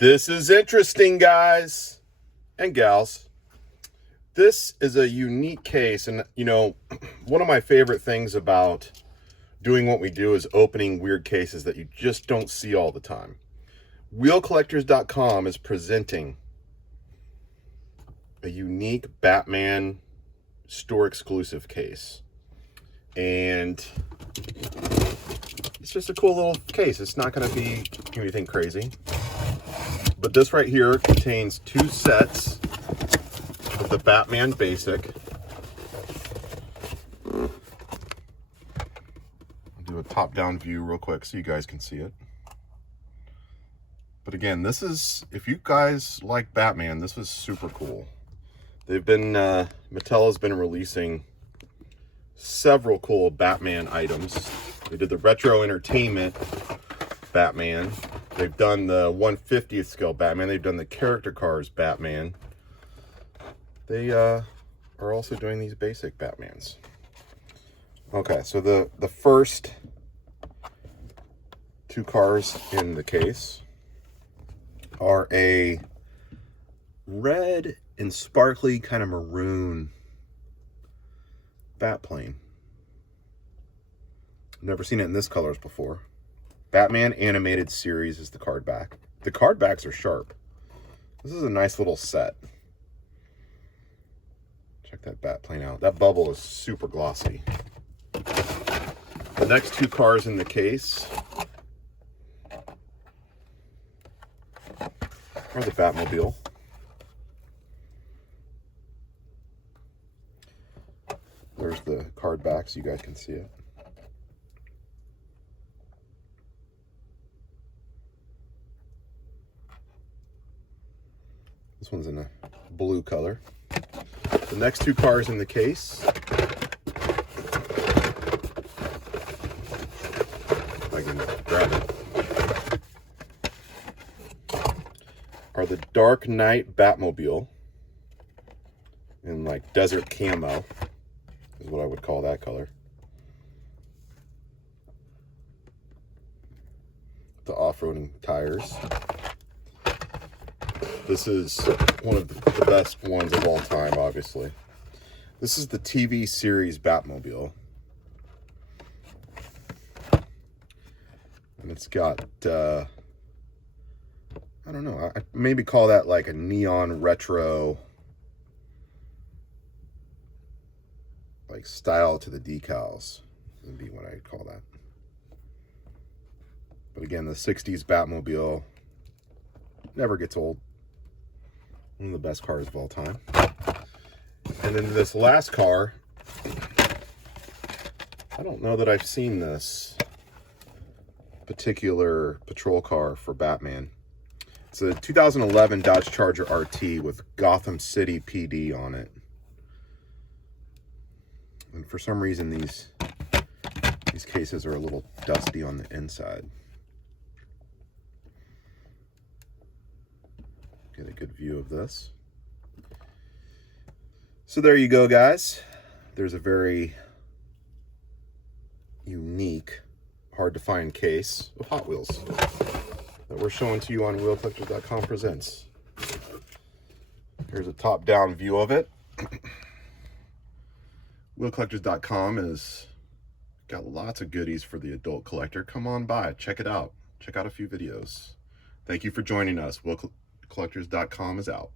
This is interesting, guys and gals. This is a unique case, and you know, one of my favorite things about doing what we do is opening weird cases that you just don't see all the time. Wheelcollectors.com is presenting a unique Batman store exclusive case, and it's just a cool little case. It's not going to be anything crazy, but this right here contains 2 sets of the Batman Basic. I'll do a top-down view real quick so you guys can see it. But again, this is, if you guys like Batman, this is super cool. They've been, Mattel has been releasing several cool Batman items. They did the Retro Entertainment Batman. They've done the 1/50th scale Batman. They've done the Character Cars Batman. They are also doing these basic Batmans. Okay, so the first 2 cars in the case are a red and sparkly kind of maroon Batplane. Never seen it in this colors before. Batman Animated Series is the card back. The card backs are sharp. This is a nice little set. Check that Batplane out. That bubble is super glossy. The next 2 cars in the case are the Batmobile. There's the card back so you guys can see it. This one's in a blue color. The next 2 cars in the case, if I can grab it, are the Dark Knight Batmobile in like desert camo, is what I would call that color. The off-roading tires. This is one of the best ones of all time, obviously. This is the TV series Batmobile. And it's got, I don't know, I maybe call that like a neon retro, like style to the decals, would be what I'd call that. But again, the 60s Batmobile never gets old. One of the best cars of all time. And then this last car, I don't know that I've seen this particular patrol car for Batman. It's a 2011 Dodge Charger RT with Gotham City PD on it. And for some reason, these cases are a little dusty on the inside. Get a good view of this. So there you go, guys. There's a very unique, hard to find case of Hot Wheels that we're showing to you on wheelcollectors.com presents. Here's a top-down view of it. Wheelcollectors.com has got lots of goodies for the adult collector. Come on by, check it out. Check out a few videos. Thank you for joining us. Wheelcollectors.com is out.